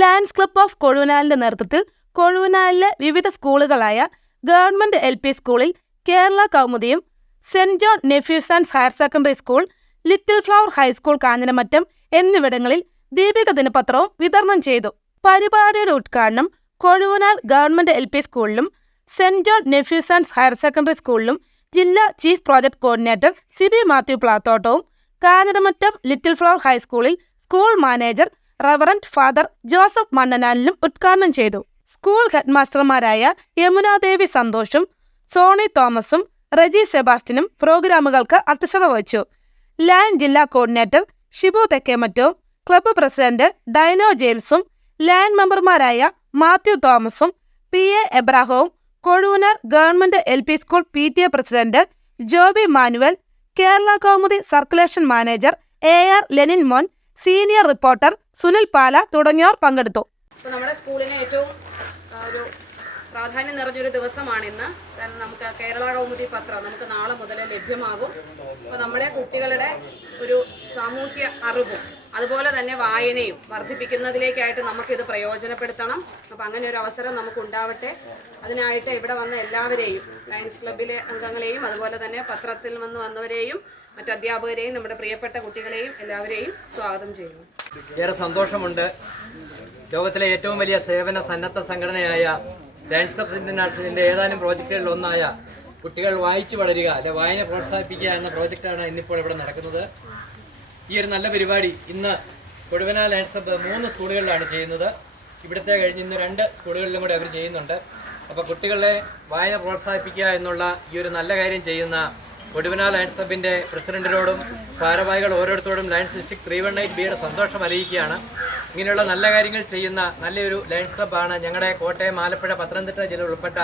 Lions club of കൊഴുവനാലിന്റെ നേതൃത്വത്തിൽ കൊഴുവനാലിലെ വിവിധ സ്കൂളുകളായ government LP സ്കൂളിൽ കേരള കൗമുദിയും, സെന്റ് ജോൺ നെഫ്യൂസ് and higher secondary school, little flower high school Kanjiramattam എന്നിവിടങ്ങളിൽ ദീപിക ദിനപത്രവും വിതരണം ചെയ്തു. പരിപാടിയുടെ ഉദ്ഘാടനം കൊഴുവനാൽ ഗവൺമെന്റ് LP സ്കൂളിലും സെന്റ് ജോൺ നെഫ്യൂസ് ആൻഡ് ഹയർ സെക്കൻഡറി സ്കൂളിലും ജില്ലാ chief project coordinator Sibi Mathew പ്ലാത്തോട്ടവും കാഞ്ഞിരമറ്റം ലിറ്റിൽ ഫ്ലവർ ഹൈസ്കൂളിൽ school manager reverend father Joseph മണ്ണനാലിലും ഉദ്ഘാടനം ചെയ്തു. സ്കൂൾ ഹെഡ്മാസ്റ്റർമാരായ യമുനാദേവി സന്തോഷും സോണി തോമസും റെജി സെബാസ്റ്റ്യനും പ്രോഗ്രാമുകൾക്ക് അധ്യക്ഷത വഹിച്ചു. ലയൺ ജില്ലാ coordinator Shibu തെക്കേമറ്റവും club president Dino ജെയിംസും ലയൺ മെമ്പർമാരായ മാത്യു തോമസും PA എബ്രാഹവും, Kozhuvanal government LP school PTA president Jobi Manuel, Kerala Kaumudi circulation manager AR Lenin Mon, senior reporter Sunil Pala തുടങ്ങിയവർ പങ്കെടുത്തു. നമ്മുടെ സ്കൂളിന് ഏറ്റവും ഒരു പ്രാധാന്യം നിറഞ്ഞൊരു ദിവസമാണിന്ന്. കാരണം നമുക്ക് കേരള കൗമുദി പത്രം നമുക്ക് നാളെ മുതൽ ലഭ്യമാകും. അപ്പോൾ നമ്മുടെ കുട്ടികളുടെ ഒരു സാമൂഹ്യ അറിവും അതുപോലെ തന്നെ വായനയും വർദ്ധിപ്പിക്കുന്നതിലേക്കായിട്ട് നമുക്കിത് പ്രയോജനപ്പെടുത്തണം. അപ്പോൾ അങ്ങനെ ഒരു അവസരം നമുക്കുണ്ടാവട്ടെ. അതിനായിട്ട് ഇവിടെ വന്ന എല്ലാവരെയും, ലയൺസ് ക്ലബ്ബിലെ അംഗങ്ങളെയും അതുപോലെ തന്നെ പത്രത്തിൽ നിന്ന് വന്നവരെയും മറ്റ് അധ്യാപകരെയും നമ്മുടെ പ്രിയപ്പെട്ട കുട്ടികളെയും എല്ലാവരെയും സ്വാഗതം ചെയ്യുന്നു. ഏറെ സന്തോഷമുണ്ട്. ലോകത്തിലെ ഏറ്റവും വലിയ സേവന സന്നദ്ധ സംഘടനയായ ലയൺസ് ക്ലബ്ബ് ഇന്റർനാഷണലിൻ്റെ ഏതാനും പ്രോജക്റ്റുകളിൽ ഒന്നായ കുട്ടികൾ വായിച്ചു വളരുക, അല്ലെ വായന പ്രോത്സാഹിപ്പിക്കുക എന്ന പ്രോജക്റ്റാണ് ഇന്നിപ്പോൾ ഇവിടെ നടക്കുന്നത്. ഈ ഒരു നല്ല പരിപാടി ഇന്ന് കൊഴുവനാൽ ലയൺസ് ക്ലബ്ബ് 3 സ്കൂളുകളിലാണ് ചെയ്യുന്നത്. ഇവിടുത്തെ കഴിഞ്ഞ് ഇന്ന് 2 സ്കൂളുകളിലും കൂടെ അവർ ചെയ്യുന്നുണ്ട്. അപ്പോൾ കുട്ടികളെ വായന പ്രോത്സാഹിപ്പിക്കുക എന്നുള്ള ഈ ഒരു നല്ല കാര്യം ചെയ്യുന്ന കൊഴുവനാൽ ലയൺസ് ക്ലബ്ബിൻ്റെ പ്രസിഡന്റിനോടും ഭാരവാഹികൾ ഓരോരുത്തരോടും ലയൺസ് ഡിസ്ട്രിക്ട് 318Bയുടെ സന്തോഷം അറിയിക്കുകയാണ്. ഇങ്ങനെയുള്ള നല്ല കാര്യങ്ങൾ ചെയ്യുന്ന നല്ലൊരു ലയൺസ് ക്ലബ്ബാണ് ഞങ്ങളുടെ കോട്ടയം, ആലപ്പുഴ, പത്തനംതിട്ട ജില്ല ഉൾപ്പെട്ട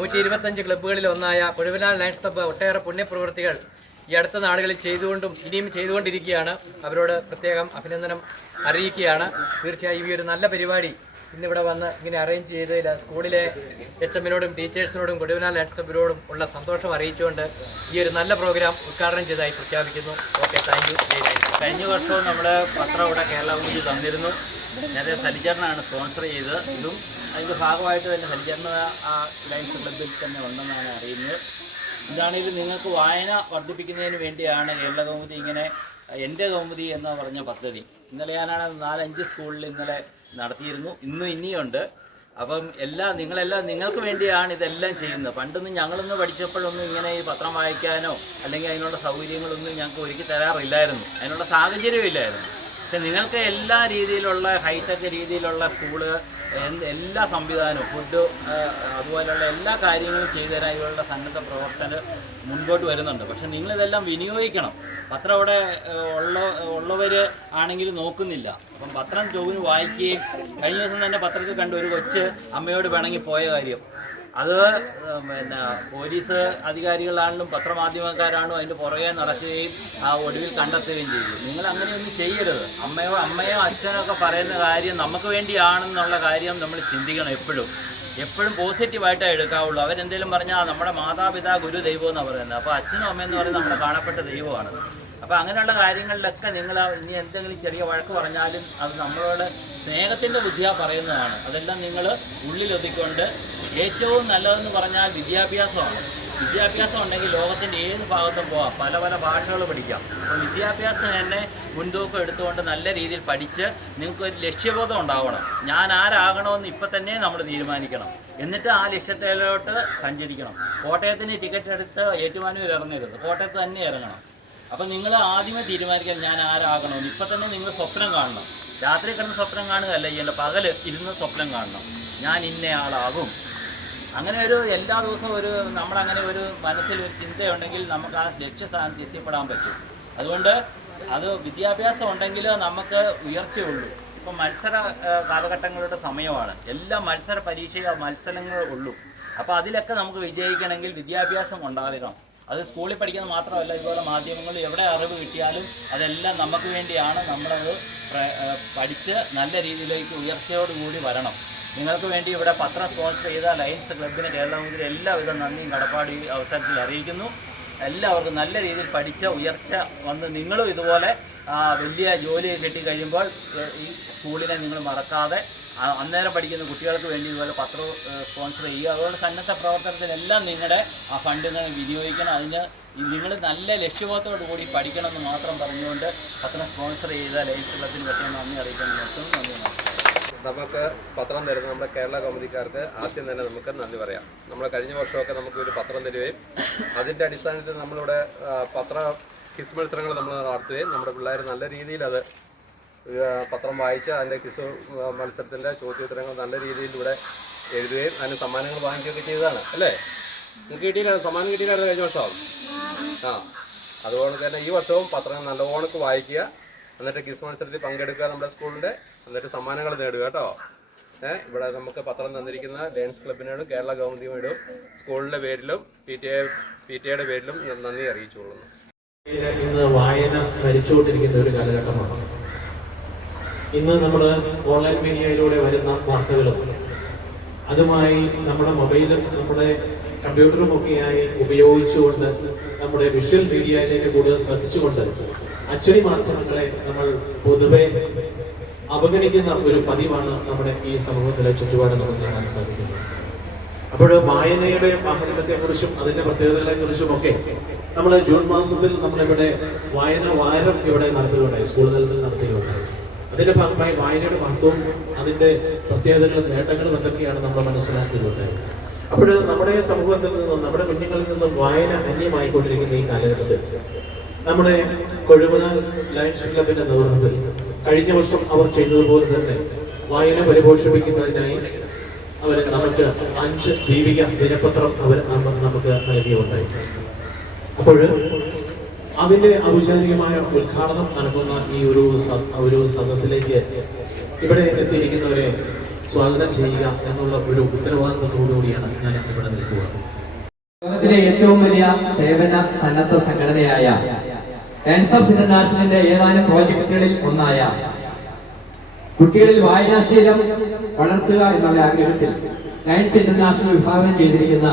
125 ക്ലബ്ബുകളിൽ ഒന്നായ കൊഴുവനാൽ ലയൺസ് ക്ലബ്ബ്. ഒട്ടേറെ പുണ്യപ്രവൃത്തികൾ ഈ അടുത്ത നാളുകളിൽ ചെയ്തുകൊണ്ടും ഇനിയും ചെയ്തുകൊണ്ടിരിക്കുകയാണ്. അവരോട് പ്രത്യേകം അഭിനന്ദനം അറിയിക്കുകയാണ്. തീർച്ചയായും ഈ ഒരു നല്ല പരിപാടി ഇന്നിവിടെ വന്ന് ഇങ്ങനെ അറേഞ്ച് ചെയ്തതിൽ സ്കൂളിലെ HMനോടും ടീച്ചേഴ്സിനോടും കൊഴുവനാൽ ലയൺസ് ക്ലബ്ബിനോടും ഉള്ള സന്തോഷം അറിയിച്ചുകൊണ്ട് ഈ ഒരു നല്ല പ്രോഗ്രാം ഉദ്ഘാടനം ചെയ്തതായി പ്രഖ്യാപിക്കുന്നു. Okay, thank you. കഴിഞ്ഞ വർഷവും നമ്മുടെ പത്രം ഇവിടെ കേരള കൗമുദി തന്നിരുന്നു. നേരത്തെ സലിചേട്ടനാണ് സ്പോൺസർ ചെയ്തത്. ഇതും അതിൻ്റെ ഭാഗമായിട്ട് തന്നെ സലിചേട്ടൻ ആ ലയൺസ് ക്ലബ്ബിൽ തന്നെ ഉണ്ടെന്നാണ് അറിയുന്നത്. എന്താണെങ്കിലും നിങ്ങൾക്ക് വായന വർദ്ധിപ്പിക്കുന്നതിന് വേണ്ടിയാണ് കേരള കൗമുദി ഇങ്ങനെ എൻ്റെ കൗമുദി എന്ന് പറഞ്ഞ പദ്ധതി. ഇന്നലെ ഞാനാണ് 4-5 സ്കൂളിൽ ഇന്നലെ നടത്തിയിരുന്നു. ഇന്നും ഇനിയുണ്ട്. അപ്പം നിങ്ങളെല്ലാം നിങ്ങൾക്ക് വേണ്ടിയാണ് ഇതെല്ലാം ചെയ്യുന്നത്. പണ്ടൊന്നും ഞങ്ങളൊന്ന് പഠിച്ചപ്പോഴൊന്നും ഇങ്ങനെ ഈ പത്രം വായിക്കാനോ അല്ലെങ്കിൽ അതിനുള്ള സൗകര്യങ്ങളൊന്നും ഞങ്ങൾക്ക് ഒരുക്കി തരാറില്ലായിരുന്നു. അതിനുള്ള സാഹചര്യമില്ലായിരുന്നു. പക്ഷെ നിങ്ങൾക്ക് എല്ലാ രീതിയിലുള്ള ഹൈടെക് രീതിയിലുള്ള സ്കൂള്, എല്ലാ സംവിധാനവും, ഫുഡ്, അതുപോലെയുള്ള എല്ലാ കാര്യങ്ങളും ചെയ്തു തരാനുള്ള സന്നദ്ധ പ്രവർത്തനം മുൻപോട്ട് വരുന്നുണ്ട്. പക്ഷെ നിങ്ങളിതെല്ലാം വിനിയോഗിക്കണം. പത്രം ഇവിടെ ഉള്ളവർ ആണെങ്കിൽ നോക്കുന്നില്ല. അപ്പം പത്രം ചൊവ്വിന് വായിക്കുകയും, കഴിഞ്ഞ ദിവസം തന്നെ പത്രത്തിൽ കണ്ട ഒരു കൊച്ച് അമ്മയോട് പിണങ്ങി പോയ കാര്യം, അത് പോലീസ് അധികാരികളാണെങ്കിലും പത്രമാധ്യമക്കാരാണോ അതിൻ്റെ പുറകെ നടക്കുകയും ആ ഒടുവിൽ കണ്ടെത്തുകയും ചെയ്തു. നിങ്ങൾ അങ്ങനെയൊന്നും ചെയ്യരുത്. അമ്മയോ അച്ഛനോ ഒക്കെ പറയുന്ന കാര്യം നമുക്ക് വേണ്ടിയാണെന്നുള്ള കാര്യം നമ്മൾ ചിന്തിക്കണം. എപ്പോഴും പോസിറ്റീവായിട്ടേ എടുക്കാവുള്ളൂ. അവരെന്തെങ്കിലും പറഞ്ഞാൽ നമ്മുടെ മാതാപിതാ ഗുരു ദൈവം എന്നാണ് പറയുന്നത്. അപ്പോൾ അച്ഛനും അമ്മയെന്ന് പറയുന്നത് നമ്മുടെ കാണപ്പെട്ട ദൈവമാണ്. അപ്പോൾ അങ്ങനെയുള്ള കാര്യങ്ങളിലൊക്കെ നിങ്ങൾ ഇനി എന്തെങ്കിലും ചെറിയ വഴക്ക് പറഞ്ഞാലും അത് നമ്മളോട് സ്നേഹത്തിൻ്റെ ബുദ്ധിയാണ് പറയുന്നതാണ്. അതെല്ലാം നിങ്ങൾ ഉള്ളിലൊതുക്കൊണ്ട് ഏറ്റവും നല്ലതെന്ന് പറഞ്ഞാൽ വിദ്യാഭ്യാസമാണ്. വിദ്യാഭ്യാസം ഉണ്ടെങ്കിൽ ലോകത്തിൻ്റെ ഏത് ഭാഗത്തും പോകാം, പല പല ഭാഷകൾ പഠിക്കാം. അപ്പോൾ വിദ്യാഭ്യാസം തന്നെ മുൻതൂക്കം എടുത്തുകൊണ്ട് നല്ല രീതിയിൽ പഠിച്ച് നിങ്ങൾക്കൊരു ലക്ഷ്യബോധം ഉണ്ടാവണം. ഞാൻ ആരാകണമെന്ന് ഇപ്പം തന്നെ നമ്മൾ തീരുമാനിക്കണം. എന്നിട്ട് ആ ലക്ഷ്യത്തിലോട്ട് സഞ്ചരിക്കണം. കോട്ടയത്തിന് ടിക്കറ്റ് എടുത്ത് ഏറ്റുമാനൂർ ഇറങ്ങരുത്, കോട്ടയത്ത് തന്നെ ഇറങ്ങണം. അപ്പം നിങ്ങൾ ആദ്യമേ തീരുമാനിക്കാൻ ഞാൻ ആരാകണമെന്ന്. ഇപ്പം തന്നെ നിങ്ങൾ സ്വപ്നം കാണണം. രാത്രി കിടന്ന് സ്വപ്നം കാണുകയല്ല ചെയ്യേണ്ട, പകൽ ഇരുന്ന് സ്വപ്നം കാണണം. ഞാൻ ഇന്നയാളാകും. അങ്ങനെ ഒരു എല്ലാ ദിവസവും നമ്മളങ്ങനെ ഒരു മനസ്സിൽ ഒരു ചിന്തയുണ്ടെങ്കിൽ നമുക്ക് ആ ലക്ഷ്യസ്ഥാനത്ത് എത്തിപ്പെടാൻ പറ്റും. അതുകൊണ്ട് അത് വിദ്യാഭ്യാസം ഉണ്ടെങ്കിൽ നമുക്ക് ഉയർച്ചയുള്ളൂ. ഇപ്പം മത്സര കാലഘട്ടങ്ങളുടെ സമയമാണ്. എല്ലാ മത്സര മത്സരങ്ങൾ ഉള്ളൂ. അപ്പോൾ അതിലൊക്കെ നമുക്ക് വിജയിക്കണമെങ്കിൽ വിദ്യാഭ്യാസം ഉണ്ടാകണം. അത് സ്കൂളിൽ പഠിക്കുന്നത് മാത്രമല്ല, ഇതുപോലെ മാധ്യമങ്ങളിൽ എവിടെ അറിവ് കിട്ടിയാലും അതെല്ലാം നമുക്ക് വേണ്ടിയാണ്. നമ്മളത് പഠിച്ച് നല്ല രീതിയിലേക്ക് ഉയർച്ചയോടുകൂടി വരണം. നിങ്ങൾക്ക് വേണ്ടി ഇവിടെ പത്രം സ്പോൺസർ ചെയ്ത ലയൺസ് ക്ലബ്ബിന് കേരള കൗമുദിയിൽ എല്ലാവിധ നന്ദിയും കടപ്പാട് ഈ അവസരത്തിൽ അറിയിക്കുന്നു. എല്ലാവർക്കും നല്ല രീതിയിൽ പഠിച്ച ഉയർച്ച വന്ന് നിങ്ങളും ഇതുപോലെ വലിയ ജോലി കിട്ടിക്കഴിയുമ്പോൾ ഈ സ്കൂളിനെ നിങ്ങൾ മറക്കാതെ അന്നേരം പഠിക്കുന്ന കുട്ടികൾക്ക് വേണ്ടി ഇതുപോലെ പത്രം സ്പോൺസർ ചെയ്യുക. അതുപോലെ സന്നദ്ധ പ്രവർത്തനത്തിനെല്ലാം നിങ്ങളുടെ ആ ഫണ്ടിനെ വിനിയോഗിക്കണം. അതിന് നിങ്ങൾ നല്ല ലക്ഷ്യബോധത്തോടു കൂടി പഠിക്കണമെന്ന് മാത്രം പറഞ്ഞുകൊണ്ട് പത്രം സ്പോൺസർ ചെയ്ത ലയൺസ് ക്ലബ്ബിന് പ്രത്യേകം നന്ദി അറിയിക്കാൻ നിർത്തുന്നു. നന്ദി. നമുക്ക് പത്രം തരുന്ന നമ്മുടെ കേരള കൗമുദിക്കാർക്ക് ആദ്യം തന്നെ നമുക്ക് നന്ദി പറയാം. നമ്മൾ കഴിഞ്ഞ വർഷമൊക്കെ നമുക്ക് ഒരു പത്രം തരികയും അതിൻ്റെ അടിസ്ഥാനത്തിൽ നമ്മളിവിടെ പത്ര ക്വിസ് മത്സരങ്ങൾ നമ്മൾ നടത്തുകയും നമ്മുടെ പിള്ളേർ നല്ല രീതിയിൽ അത് പത്രം വായിച്ച് അതിൻ്റെ ക്വിസ് മത്സരത്തിൻ്റെ ചോദ്യോത്തരങ്ങൾ നല്ല രീതിയിൽ ഇവിടെ എഴുതുകയും അതിന് സമ്മാനങ്ങൾ വാങ്ങിക്കുകയൊക്കെ ചെയ്തതാണ് അല്ലേ? നിങ്ങൾക്ക് കിട്ടിയില്ല, സമ്മാനം കിട്ടിയില്ലായിരുന്നു കഴിഞ്ഞ വർഷം. അതുകൊണ്ട് തന്നെ ഈ വർഷവും പത്രം നല്ലവണ്ണം വായിക്കുക, എന്നിട്ട് ക്വിസ് മത്സരത്തിൽ പങ്കെടുക്കുക നമ്മുടെ സ്കൂളിൻ്റെ, എന്നിട്ട് സമ്മാനങ്ങൾ നേടുക കേട്ടോ. ഇവിടെ നമുക്ക് പത്രം തന്നിരിക്കുന്ന ലയൺസ് ക്ലബിനോടും കേരള കൗമുദിയോടും സ്കൂളിൻ്റെ പേരിലും പി ടി എയുടെ പേരിലും നന്ദി അറിയിച്ചുകൊള്ളുന്നു. ഇന്ന് വായന മരിച്ചുകൊണ്ടിരിക്കുന്ന ഒരു കാലഘട്ടമാണ്. ഇന്ന് നമ്മൾ ഓൺലൈൻ മീഡിയയിലൂടെ വരുന്ന വാർത്തകളും അതുമായി നമ്മുടെ മൊബൈലും നമ്മുടെ കമ്പ്യൂട്ടറും ഒക്കെയായി ഉപയോഗിച്ചുകൊണ്ട് നമ്മുടെ വിഷ്വൽ മീഡിയയിലേക്ക് കൂടുതൽ ശ്രദ്ധിച്ചുകൊണ്ട് അച്ചടി മാധ്യമങ്ങളെ നമ്മൾ പൊതുവെ അവഗണിക്കുന്ന ഒരു പതിവാണ് നമ്മുടെ ഈ സമൂഹത്തിലെ ചുറ്റുപാട് നമുക്ക് കാണാൻ സാധിക്കുന്നത്. അപ്പോൾ വായനയുടെ മാഹാത്മ്യത്തെക്കുറിച്ചും അതിൻ്റെ പ്രത്യേകതകളെക്കുറിച്ചും ഒക്കെ നമ്മൾ ജൂൺ മാസത്തിൽ നമ്മളിവിടെ വായന വാരം ഇവിടെ നടത്തുകയുണ്ടായി, സ്കൂൾ തലത്തിൽ നടത്തുകയുണ്ടായി. അതിന്റെ ഭാഗമായി വായനയുടെ മഹത്വവും അതിന്റെ പ്രത്യേകതകളും നേട്ടങ്ങളും എന്തൊക്കെയാണ് നമ്മൾ മനസ്സിലാക്കുകയുണ്ടായി. അപ്പോൾ നമ്മുടെ സമൂഹത്തിൽ നിന്നും നമ്മുടെ കുഞ്ഞുങ്ങളിൽ നിന്നും വായന അന്യമായിക്കൊണ്ടിരിക്കുന്ന ഈ കാലഘട്ടത്തിൽ നമ്മുടെ കൊഴുമന ലയൺസ് ക്ലബിന്റെ നേതൃത്വത്തിൽ കഴിഞ്ഞ വർഷം അവർ ചെയ്തതുപോലെ തന്നെ വായന പരിപോഷിപ്പിക്കുന്നതിനായി അവർ നമുക്ക് 5 ദീപിക ദിനപത്രം അവർ നമുക്ക് നൽകിയുണ്ടായി. അപ്പോൾ അതിന്റെ ഔപചാരികമായ ഉദ്ഘാടനം നടക്കുന്ന ഈ ഒരു സദസ്സിലേക്ക് ഇവിടെ എത്തിയിരിക്കുന്നവരെ സ്വാഗതം ചെയ്യുക എന്നുള്ള ഒരു ഉത്തരവാദിത്തത്തോടുകൂടിയാണ് ഞാൻ ഇവിടെ നിൽക്കുക. ലോകത്തിലെ ഏറ്റവും വലിയ സേവന സന്നദ്ധ സംഘടനയായ ലയൺസ് ഓഫ് ഇന്റർനാഷണലിന്റെ ഏതാനും പ്രോജക്റ്റുകളിൽ ഒന്നായ കുട്ടികളിൽ വായനാശീലം വളർത്തുക എന്നുള്ള ആഗ്രഹത്തിൽ ലയൺസ് ഇന്റർനാഷണൽ വിഭാവനം ചെയ്തിരിക്കുന്ന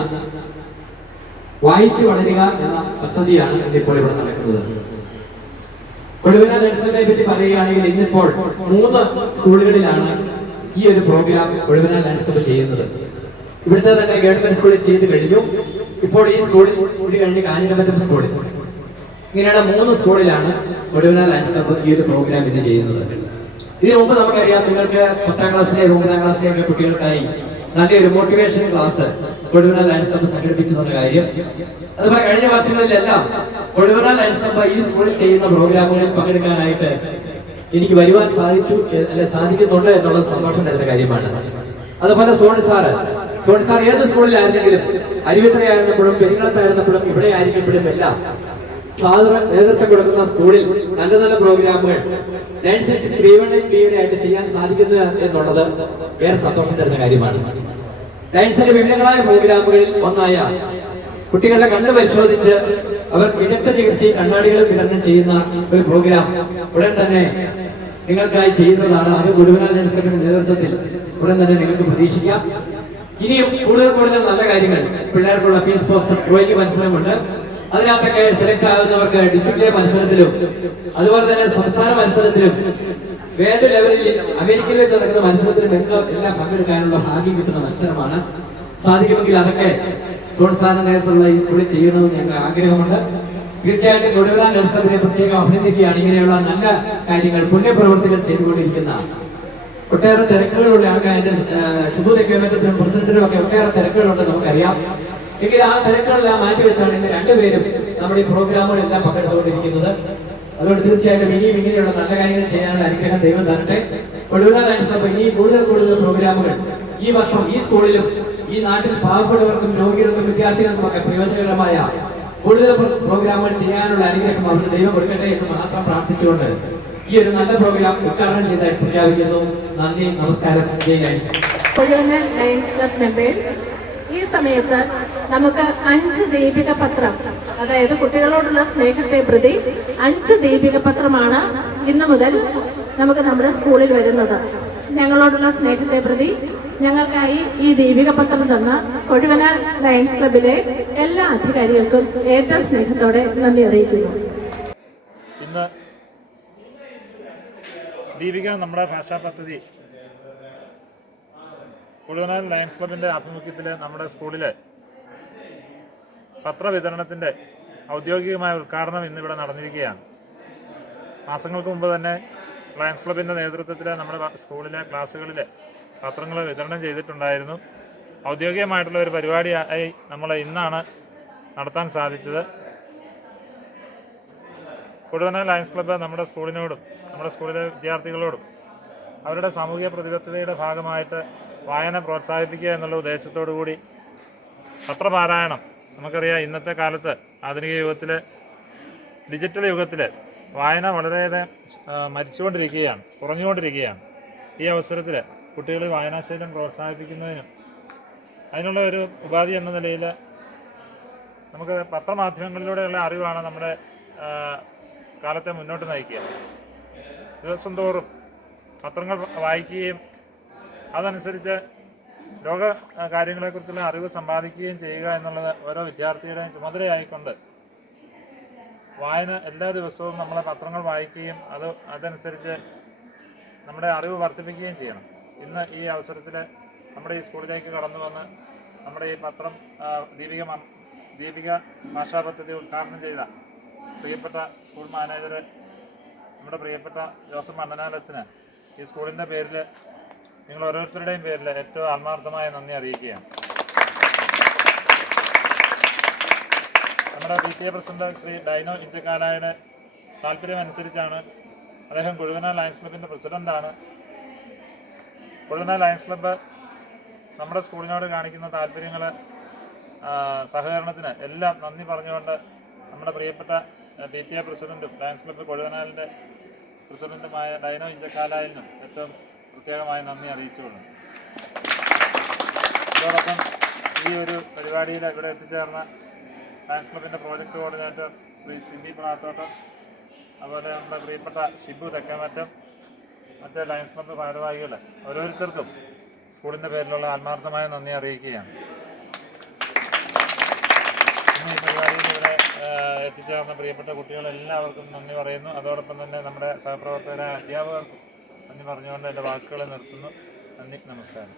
വായിച്ചു വളരുക എന്ന പദ്ധതിയാണ് ഇന്നിപ്പോൾ ഇവിടെ നടക്കുന്നത്. കൊഴുവന ലയൺസ് ക്ലബ്ബിനെ പറ്റി പറയുകയാണെങ്കിൽ ഇന്നിപ്പോൾ 3 സ്കൂളുകളിലാണ് ഈ ഒരു പ്രോഗ്രാം കൊഴുവന ലയൺസ് ക്ലബ്ബ് ചെയ്യുന്നത്. ഇവിടുത്തെ തന്നെ ഗവൺമെന്റ് സ്കൂളിൽ ചെയ്ത് കഴിഞ്ഞു. ഇപ്പോൾ ഈ സ്കൂളിൽ കൂടി കഴിഞ്ഞ് കാഞ്ഞിരമറ്റം സ്കൂളിൽ, ഇങ്ങനെയുള്ള 3 സ്കൂളിലാണ് കൊഴുവന ലയൺസ് ക്ലബ്ബ് ഈ ഒരു പ്രോഗ്രാം ഇന്ന് ചെയ്യുന്നത്. ഇതിനു മുമ്പ് നമുക്കറിയാം, നിങ്ങൾക്ക് 10ാം ക്ലാസ്സിലെ 9ാം ക്ലാസ്സിലെ ഒക്കെ കുട്ടികൾക്കായി നല്ലൊരു മോട്ടിവേഷൻ ക്ലാസ് കൊഴുവന ലയൺസ് ക്ലബ്ബ് സംഘടിപ്പിച്ചെന്ന കാര്യം. അതുപോലെ കഴിഞ്ഞ വർഷങ്ങളിലെല്ലാം കൊഴുവന ലയൺസ് ക്ലബ്ബ് ഈ സ്കൂളിൽ ചെയ്യുന്ന പ്രോഗ്രാമുകളിൽ പങ്കെടുക്കാനായിട്ട് എനിക്ക് വരുവാൻ സാധിക്കുന്നുണ്ട് എന്നുള്ളത് സന്തോഷം തരുന്ന കാര്യമാണ്. അതുപോലെ സോണി സാർ ഏത് സ്കൂളിലായിരുന്നെങ്കിലും, അരുവിത്രയായിരുന്നപ്പോഴും പെരിങ്ങളത്തായിരുന്നപ്പോഴും ഇവിടെ ആയിരിക്കുമ്പോഴും എല്ലാം നേതൃത്വം കൊടുക്കുന്ന സ്കൂളിൽ നല്ല നല്ല പ്രോഗ്രാമുകൾ ലയൺസ് 319 ആയിട്ട് ചെയ്യാൻ സാധിക്കുന്നു എന്നുള്ളത് ഏറെ സന്തോഷം തരുന്ന കാര്യമാണ്. ലയൺസിന്റെ വിവിധങ്ങളായ പ്രോഗ്രാമുകളിൽ ഒന്നായ കുട്ടികളുടെ കണ്ണ് പരിശോധിച്ച് അവർ വിദഗ്ധ ചികിത്സയും കണ്ണാടികളും വിതരണം ചെയ്യുന്ന ഒരു പ്രോഗ്രാം ഉടൻ തന്നെ നിങ്ങൾക്കായി ചെയ്യുന്നതാണ്. അത് കൊഴുവന ലയൺസ് ക്ലബ്ബിന്റെ നേതൃത്വത്തിൽ ഉടൻ തന്നെ നിങ്ങൾക്ക് പ്രതീക്ഷിക്കാം. ഇനിയും കൂടുതൽ നല്ല കാര്യങ്ങൾ പിള്ളേർക്കുള്ള പീസ് പോസ്റ്റർ ഡ്രോയിങ് മത്സരമുണ്ട്. അതിനകത്തൊക്കെ സെലക്ട് ആകുന്നവർക്ക് ഡിസ്ട്രിക്ട് മത്സരത്തിലും അതുപോലെ തന്നെ സംസ്ഥാന മത്സരത്തിലും വേൾഡ് ലെവലിൽ അമേരിക്കയിൽ വെച്ച് നടക്കുന്ന മത്സരത്തിലും എല്ലാം പങ്കെടുക്കാനുള്ള ഭാഗ്യം കിട്ടുന്ന മത്സരമാണ്. സാധിക്കുമെങ്കിൽ അതൊക്കെ സോൺ സാറിന്റെ നേതൃത്വത്തിലുള്ള ഈ സ്കൂളിൽ ചെയ്യണമെന്ന് ഞങ്ങൾക്ക് ആഗ്രഹമുണ്ട്. തീർച്ചയായിട്ടും കൊഴുവന ലയൺസ് ക്ലബ്ബിനെ പ്രത്യേകം അഭിനന്ദിക്കുകയാണ്. ഇങ്ങനെയുള്ള നല്ല കാര്യങ്ങൾ, പുണ്യപ്രവർത്തികൾ ചെയ്തുകൊണ്ടിരിക്കുന്ന ഒട്ടേറെ തിരക്കുകളുള്ള ആൾക്കാർ, എന്റെ ഷിബുദ് കമ്മിറ്റിയും പ്രസിഡന്റിനും ഒക്കെ ഒട്ടേറെ തിരക്കുകളുണ്ട് നമുക്കറിയാം. എങ്കിൽ ആ തിരക്കുകളെല്ലാം മാറ്റിവെച്ചാണ് ഇന്ന് 2 പേരും നമ്മുടെ ഈ പ്രോഗ്രാമുകളെല്ലാം പങ്കെടുത്തുകൊണ്ടിരിക്കുന്നത്. അതുകൊണ്ട് തീർച്ചയായിട്ടും ഇനിയും ഇങ്ങനെയുള്ള നല്ല കാര്യങ്ങൾ ചെയ്യാനുള്ള അനുഗ്രഹം ദൈവം തരട്ടെ. കൊഴുവന ലയൺസ് ക്ലബ്ബ് ഇനിയും കൂടുതൽ പ്രോഗ്രാമുകൾ ഈ വർഷം ഈ സ്കൂളിലും ഈ നാട്ടിൽ പാവപ്പെട്ടവർക്കും രോഗികൾക്കും വിദ്യാർത്ഥികൾക്കും ഒക്കെ പ്രയോജനകരമായ കൂടുതൽ പ്രോഗ്രാമുകൾ ചെയ്യാനുള്ള അനുഗ്രഹം അവർക്ക് ദൈവം കൊടുക്കട്ടെ എന്ന് മാത്രം പ്രാർത്ഥിച്ചുകൊണ്ട് ഈ ഒരു നല്ല പ്രോഗ്രാം ഉദ്ഘാടനം ചെയ്തായി പ്രഖ്യാപിക്കുന്നു. നന്ദി, നമസ്കാരം. ജയ് ലയൺസ്. കൊഴുവന ലയൺസ് ക്ലബ്ബ് മെമ്പേഴ്സ്, ഈ സമയത്ത് നമുക്ക് 5 ദീപിക പത്രം, അതായത് കുട്ടികളോടുള്ള സ്നേഹത്തെ പ്രതി 5 ദീപിക പത്രമാണ് ഇന്ന് മുതൽ നമുക്ക് നമ്മുടെ സ്കൂളിൽ വരുന്നത്. ഞങ്ങളോടുള്ള സ്നേഹത്തെ പ്രതി ഞങ്ങൾക്കായി ഈ ദീപിക പത്രം തന്ന കൊഴുവന ലയൺസ് ക്ലബ്ബിലെ എല്ലാ അധികാരികൾക്കും ഏറ്റവും സ്നേഹത്തോടെ നന്ദി അറിയിക്കുന്നു. ഇന്ന് ദീപിക നമ്മുടെ ഭാഷാ പദ്ധതി കൊഴുവനാൽ ലയൺസ് ക്ലബിൻ്റെ ആഭിമുഖ്യത്തിൽ നമ്മുടെ സ്കൂളിൽ പത്രവിതരണത്തിൻ്റെ ഔദ്യോഗികമായ ഉദ്ഘാടനം ഇന്നിവിടെ നടന്നിരിക്കുകയാണ്. മാസങ്ങൾക്ക് മുമ്പ് തന്നെ ലയൺസ് ക്ലബിൻ്റെ നേതൃത്വത്തിൽ നമ്മുടെ സ്കൂളിലെ ക്ലാസ്സുകളിൽ പത്രങ്ങൾ വിതരണം ചെയ്തിട്ടുണ്ടായിരുന്നു. ഔദ്യോഗികമായിട്ടുള്ള ഒരു പരിപാടിയായി നമ്മൾ ഇന്നാണ് നടത്താൻ സാധിച്ചത്. കൊഴുവനാൽ ലയൺസ് ക്ലബ്ബ് നമ്മുടെ സ്കൂളിനോടും നമ്മുടെ സ്കൂളിലെ വിദ്യാർത്ഥികളോടും അവരുടെ സാമൂഹിക പ്രതിബദ്ധതയുടെ ഭാഗമായിട്ട് വായന പ്രോത്സാഹിപ്പിക്കുക എന്നുള്ള ഉദ്ദേശത്തോടു കൂടി പത്രപാരായണം, നമുക്കറിയാം ഇന്നത്തെ കാലത്ത് ആധുനിക യുഗത്തിൽ, ഡിജിറ്റൽ യുഗത്തിൽ വായന വളരെയേറെ മരിച്ചുകൊണ്ടിരിക്കുകയാണ്, കുറഞ്ഞുകൊണ്ടിരിക്കുകയാണ്. ഈ അവസരത്തിൽ കുട്ടികൾ വായനാശീലം പ്രോത്സാഹിപ്പിക്കുന്നതിനും അതിനുള്ള ഒരു ഉപാധി എന്ന നിലയിൽ നമുക്ക് പത്രമാധ്യമങ്ങളിലൂടെയുള്ള അറിവാണ് നമ്മുടെ കാലത്തെ മുന്നോട്ട് നയിക്കുക. ദിവസം തോറും പത്രങ്ങൾ വായിക്കുകയും അതനുസരിച്ച് ലോക കാര്യങ്ങളെക്കുറിച്ചുള്ള അറിവ് സമ്പാദിക്കുകയും ചെയ്യുക എന്നുള്ളത് ഓരോ വിദ്യാർത്ഥിയുടെയും ചുമതലയായിക്കൊണ്ട് വായന എല്ലാ ദിവസവും നമ്മൾ പത്രങ്ങൾ വായിക്കുകയും അതനുസരിച്ച് നമ്മുടെ അറിവ് വർദ്ധിപ്പിക്കുകയും ചെയ്യണം. ഇന്ന് ഈ അവസരത്തിൽ നമ്മുടെ ഈ സ്കൂളിലേക്ക് കടന്നു വന്ന് നമ്മുടെ ഈ പത്രം ദീപിക ഭാഷാ പദ്ധതി ഉദ്ഘാടനം ചെയ്ത പ്രിയപ്പെട്ട സ്കൂൾ മാനേജർ നമ്മുടെ പ്രിയപ്പെട്ട ജോസഫ് മണ്ണനാലച്ചന് ഈ സ്കൂളിൻ്റെ പേരിൽ, നിങ്ങൾ ഓരോരുത്തരുടെയും പേരിൽ ഏറ്റവും ആത്മാർത്ഥമായ നന്ദി അറിയിക്കുകയാണ്. നമ്മുടെ PTA പ്രസിഡന്റ് ശ്രീ ഡൈനോ ഇഞ്ചക്കാലായുടെ താല്പര്യമനുസരിച്ചാണ് അദ്ദേഹം കൊഴുവനാൽ ലയൺസ് ക്ലബിൻ്റെ പ്രസിഡൻ്റാണ്. കൊഴുവനാൽ ലയൺസ് ക്ലബ്ബ് നമ്മുടെ സ്കൂളിനോട് കാണിക്കുന്ന താല്പര്യങ്ങൾ, സഹകരണത്തിന് എല്ലാം നന്ദി പറഞ്ഞുകൊണ്ട് നമ്മുടെ പ്രിയപ്പെട്ട PTA പ്രസിഡൻറ്റും ലയൺസ് ക്ലബ്ബ് കൊഴുവനാലിൻ്റെ പ്രസിഡൻറ്റുമായ ഡൈനോ ഇഞ്ചക്കാലായിനും ഏറ്റവും പ്രത്യേകമായി നന്ദി അറിയിച്ചുകൊള്ളുന്നു. അതോടൊപ്പം ഈ ഒരു പരിപാടിയിൽ ഇവിടെ എത്തിച്ചേർന്ന ലയൺസ് ക്ലബിൻ്റെ പ്രോജക്റ്റ് കോർഡിനേറ്റർ ശ്രീ സിബി പ്ലാത്തോട്ടം, അതുപോലെ നമ്മുടെ പ്രിയപ്പെട്ട ഷിബു തെക്കമറ്റം, മറ്റേ ലയൺസ് ക്ലബ്ബ് ഭാരവാഹികൾ ഓരോരുത്തർക്കും സ്കൂളിൻ്റെ പേരിലുള്ള ആത്മാർത്ഥമായ നന്ദി അറിയിക്കുകയാണ്. ഈ പരിപാടിയിൽ ഇവിടെ എത്തിച്ചേർന്ന പ്രിയപ്പെട്ട കുട്ടികളെല്ലാവർക്കും നന്ദി പറയുന്നു. അതോടൊപ്പം തന്നെ നമ്മുടെ സഹപ്രവർത്തകരായ അധ്യാപകർക്കും നന്ദി പറഞ്ഞുകൊണ്ട് എൻ്റെ വാക്കുകളെ നിർത്തുന്നു. നന്ദി, നമസ്കാരം.